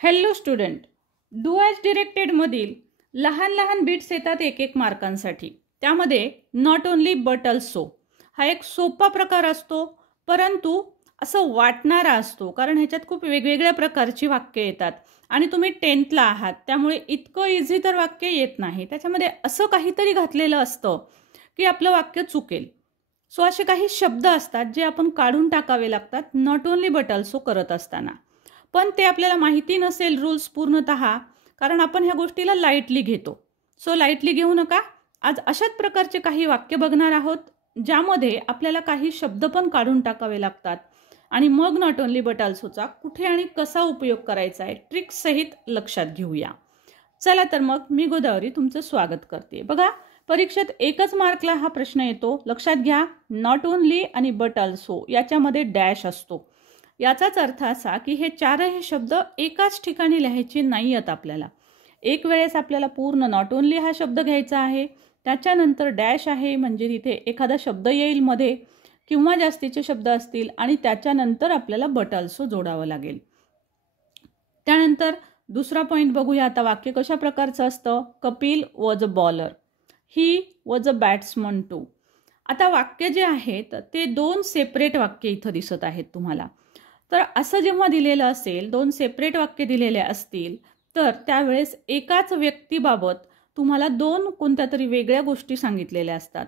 Hello student, do as डिरेक्टेडमधील लहान लहान bits येतात एक एक मार्कांसाठी. त्यामध्ये नॉट ओन्ली बट ऑल्सो हा एक सोपा प्रकार असतो, परंतु असं वाटणारा असतो, कारण ह्याच्यात खूप वेगवेगळ्या प्रकारची वाक्य येतात आणि तुम्ही 10th आहात, त्यामुळे इतकं इझी तर वाक्य येत नाही. त्याच्यामध्ये असं काहीतरी घातलेलं असतं की आपलं वाक्य चुकेल. सो असे काही शब्द असतात जे आपण काढून टाकावे लागतात नॉट ओन्ली बट ऑल्सो करत असताना. पण ते आपल्याला माहिती नसेल रूल्स पूर्णतः, कारण आपण ह्या गोष्टीला लाईटली घेतो. सो लाईटली घेऊ नका. आज अशाच प्रकारचे काही वाक्य बघणार आहोत ज्यामध्ये आपल्याला काही शब्द पण काढून टाकावे लागतात आणि मग नॉट ओन्ली बट ऑल्सोचा कुठे आणि कसा उपयोग करायचा आहे ट्रिक्स सहित लक्षात घेऊया. चला तर मग मी गोदावरी तुमचं स्वागत करते. बघा, परीक्षेत एकच मार्कला हा प्रश्न येतो. लक्षात घ्या, नॉट ओन्ली आणि बट ऑल्सो याच्यामध्ये डॅश असतो. याचाच अर्थ असा की हे चारही शब्द एकाच ठिकाणी लिहायचे नाही आहेत. आपल्याला एक वेळेस आपल्याला पूर्ण नॉट ओन्ली हा शब्द घ्यायचा आहे, त्याच्यानंतर डॅश आहे म्हणजे तिथे एखादा शब्द येईल मध्ये किंवा जास्तीचे शब्द असतील आणि त्याच्यानंतर आपल्याला बट ऑल्सो जोडावं लागेल. त्यानंतर दुसरा पॉईंट बघूया. आता वाक्य कशा प्रकारचं असतं. Kapil was a bowler, he was a batsman too. आता वाक्य जे आहेत ते दोन सेपरेट वाक्य इथं दिसत आहेत तुम्हाला. तर असं जेव्हा दिलेलं असेल, दोन सेपरेट वाक्य दिलेले असतील, तर त्यावेळेस एकाच व्यक्तीबाबत तुम्हाला दोन कोणत्या तरी वेगळ्या गोष्टी सांगितलेल्या असतात.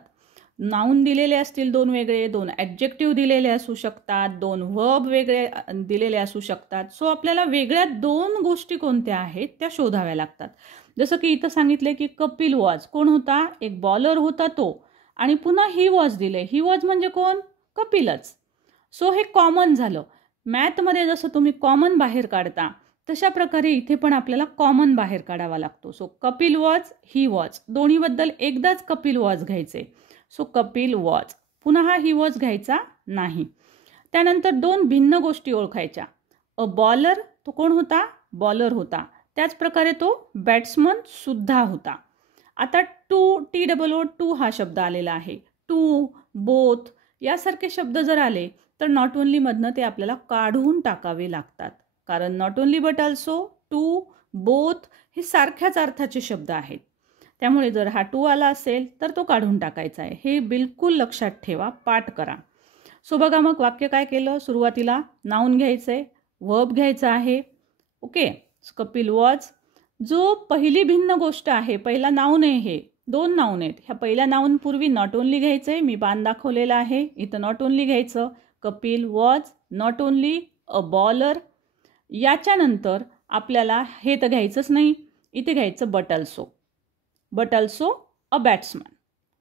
नाऊन दिलेले असतील दोन वेगळे, दोन ॲडजेक्टिव्ह दिलेले असू शकतात, दोन वर्ब वेगळे दिलेले असू शकतात. सो आपल्याला वेगळ्या दोन गोष्टी कोणत्या आहेत त्या शोधाव्या लागतात. जसं की इथं सांगितले की कपिल वॉज, कोण होता, एक बॉलर होता तो, आणि पुन्हा ही वॉज दिले. ही वॉज म्हणजे कोण, कपिलच. सो हे कॉमन झालं. मॅथमध्ये जसं तुम्ही कॉमन बाहेर काढता तशा प्रकारे इथे पण आपल्याला कॉमन बाहेर काढावा लागतो. So Kapil was, he was, दोन्हीबद्दल एकदाच कपिल वॉज घ्यायचे. सो कपिल वॉज, पुन्हा हा ही वॉज घ्यायचा नाही. त्यानंतर दोन भिन्न गोष्टी ओळखायच्या. अ बॉलर, तो कोण होता, बॉलर होता. त्याचप्रकारे तो बॅट्समन सुद्धा होता. आता टू, TOO हा शब्द आलेला आहे. टू, बोथ यासारखे शब्द जर आले तर नॉट ओन्ली मधनं ते आपल्याला काढून टाकावे लागतात, कारण not only but also, too, both हे सारख्याच अर्थाचे शब्द आहेत. त्यामुळे जर हा टू आला असेल तर तो काढून टाकायचा आहे. हे बिलकुल लक्षात ठेवा, पाठ करा. सो बघा, मग वाक्य काय केलं. सुरुवातीला नाऊन घ्यायचं आहे, वर्ब घ्यायचा आहे. ओके, कपिल वॉज, जो पहिली भिन्न गोष्ट आहे, पहिला नाऊन आहे, हे दोन नाऊन आहेत. ह्या पहिल्या नाऊन पूर्वी नॉट ओन्ली घ्यायचं आहे. मी बाण दाखवलेला आहे, इथं नॉट ओन्ली घ्यायचं. Kapil was not only a bowler. याच्यानंतर आपल्याला हे तर घ्यायचंच नाही, इथे घ्यायचं but also, but also a batsman.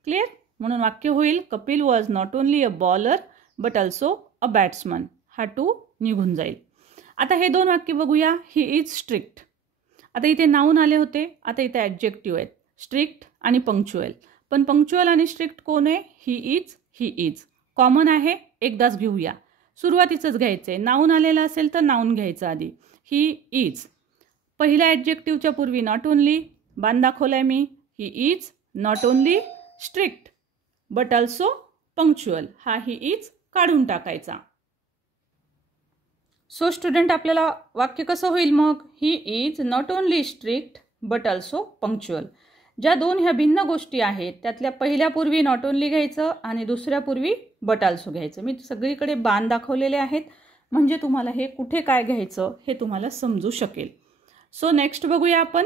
Clear. म्हणून वाक्य होईल Kapil was not only a bowler but also a batsman. हा टू निघून जाईल. आता हे दोन वाक्य बघूया. He is strict. आता इथे नाऊन आले होते, आता इथे ॲडजेक्टिव्ह आहेत, स्ट्रिक्ट आणि पंक्च्युअल. पण पंक्च्युअल आणि स्ट्रिक्ट कोण आहे, he is, he is common आहे, एकदाच घेऊया. सुरुवातीचंच घ्यायचं आहे. नाऊन आलेलं असेल तर नाऊन घ्यायचं आधी. ही इज, पहिल्या ॲडजेक्टिव्हच्या पूर्वी नॉट ओन्ली, बाण दाखवलाय मी. He is not only strict but also punctual. हा ही इज काढून टाकायचा. सो स्टुडंट, आपल्याला वाक्य कसं होईल मग. ही is not only strict but also punctual. ज्या दोन ह्या भिन्न गोष्टी आहेत त्यातल्या पहिल्यापूर्वी नॉट ओन्ली घ्यायचं आणि दुसऱ्यापूर्वी बट ऑल्सो घ्यायचं. मी सगळीकडे बाण दाखवलेले आहेत म्हणजे तुम्हाला हे कुठे काय घ्यायचं हे तुम्हाला समजू शकेल. सो नेक्स्ट बघूया आपण.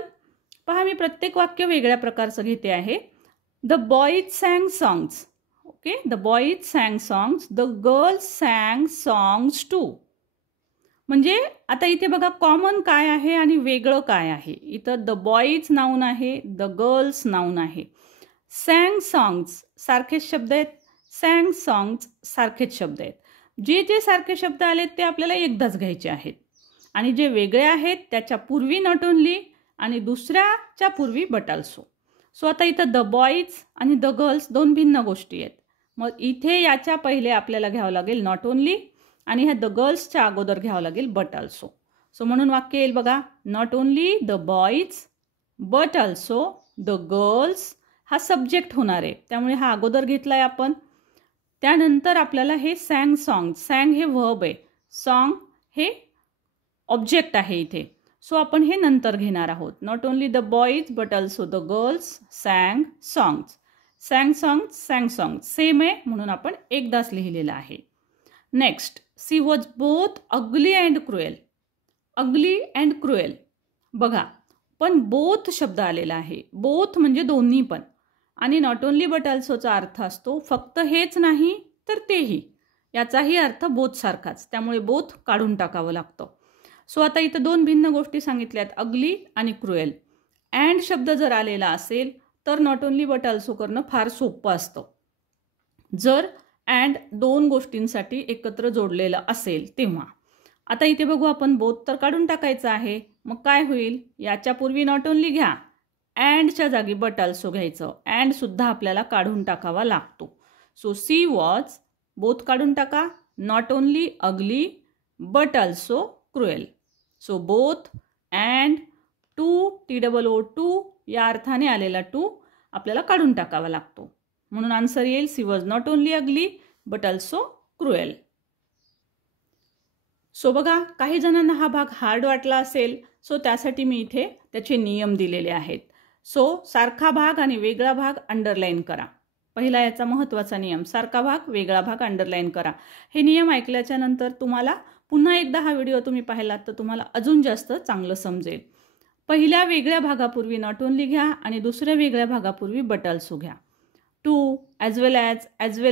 पहा, मी प्रत्येक वाक्य वेगळ्या प्रकारचं घेते आहे. द बॉईज सँग सॉंग्स. ओके, द बॉईज सँग songs, the girls sang songs to. म्हणजे आता इथे बघा कॉमन काय आहे आणि वेगळं काय आहे. इथं द बॉईज नाऊन आहे, द गर्ल्स नाऊन आहे. सँग सॉंग्स सारखेच शब्द आहेत, सँग सॉंग्स सारखेच शब्द आहेत. जे जे सारखे शब्द आलेत ते आपल्याला एकदाच घ्यायचे आहेत आणि जे वेगळे आहेत त्याच्या पूर्वी नॉट ओन्ली आणि दुसऱ्याच्या पूर्वी बट ऑल्सो. सो आता इथं द बॉईज आणि द गर्ल्स दोन भिन्न गोष्टी आहेत. मग इथे याच्या पहिले आपल्याला घ्यावं लागेल नॉट ओन्ली आणि ह्या द गर्ल्सच्या अगोदर घ्यावं लागेल बट ऑल्सो. सो म्हणून वाक्य येईल बघा, not only the boys but also the girls. हा सब्जेक्ट होणार आहे त्यामुळे हा अगोदर घेतला आहे आपण. त्यानंतर आपल्याला हे सँग सॉंग, सँग हे व्हर्ब आहे, सॉंग हे ऑब्जेक्ट आहे इथे. सो आपण हे नंतर घेणार आहोत. Not only the boys but also the girls sang songs. Sang songs same आहे म्हणून आपण एकदाच लिहिलेलं आहे. Next, she was both ugly and cruel. Ugly and cruel बघा, पण बोथ शब्द आलेला आहे. बोथ म्हणजे दोन्ही पण, आणि नॉट ओनली बट ऑल्सोचा अर्थ असतो फक्त हेच नाही तर तेही. याचाही अर्थ बोथ सारखाच, त्यामुळे बोथ काढून टाकावं लागतं. सो आता इथं दोन भिन्न गोष्टी सांगितल्यात, अगली आणि क्रुएल. अँड शब्द जर आलेला असेल तर नॉट ओनली बट ऑल्सो करणं फार सोपं असतं. जर अँड दोन गोष्टींसाठी एकत्र जोडलेलं असेल तेव्हा. आता इथे बघू आपण, बोथ तर काढून टाकायचं आहे. मग काय होईल, याच्या पूर्वी नॉट ओनली घ्या, अँडच्या जागी बट ऑल्सो घ्यायचं. अँड सुद्धा आपल्याला काढून टाकावा लागतो. सो सी वॉज, बोथ काढून टाका, not only ugly but also cruel. So both and too, TOO या अर्थाने आलेला टू आपल्याला काढून टाकावा लागतो. म्हणून आन्सर येईल she was not only ugly but also cruel. So बघा, काही जणांना हा भाग हार्ड वाटला असेल, सो त्यासाठी मी इथे त्याचे नियम दिलेले आहेत. सो सारखा भाग आणि वेगळा भाग अंडरलाईन करा. पहिला याचा महत्त्वाचा नियम, सारखा भाग वेगळा भाग अंडरलाईन करा. हे नियम ऐकल्याच्या नंतर तुम्हाला पुन्हा एकदा हा व्हिडिओ तुम्ही पाहिलात तर तुम्हाला अजून जास्त चांगलं समजेल. पहिल्या वेगळ्या भागापूर्वी नॉट ओनली घ्या आणि दुसऱ्या वेगळ्या भागापूर्वी बट ऑल्सो घ्या. टू, ॲज वेल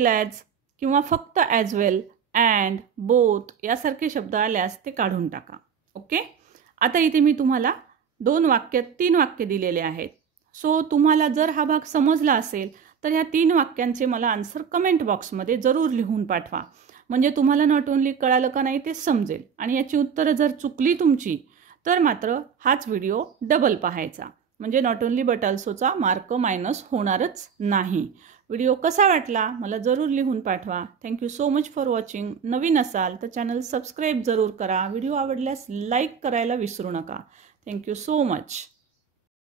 ॲज किंवा फक्त ॲज वेल, अँड, बोथ यासारखे शब्द आल्यास ते काढून टाका. ओके. आता इथे मी तुम्हाला 3 वाक्य दिलेले आहेत. सो तुम्हाला जर हा भाग समजला असेल तर ह्या 3 वाक्यांचे मला आन्सर कमेंट बॉक्समध्ये जरूर लिहून पाठवा. म्हणजे तुम्हाला नॉट ओनली कळालं का नाही ते समजेल. आणि याची उत्तरं जर चुकली तुमची तर मात्र हाच व्हिडिओ डबल पाहायचा, म्हणजे नॉट ओनली बट ऑल्सोचा मार्क मायनस होणारच नाही. व्हिडिओ कसा वाटला मला जरूर लिहून पाठवा. Thank you so much for watching. नवीन असाल तर चॅनल सबस्क्राईब जरूर करा. व्हिडिओ आवडल्यास लाईक करायला विसरू नका. Thank you so much.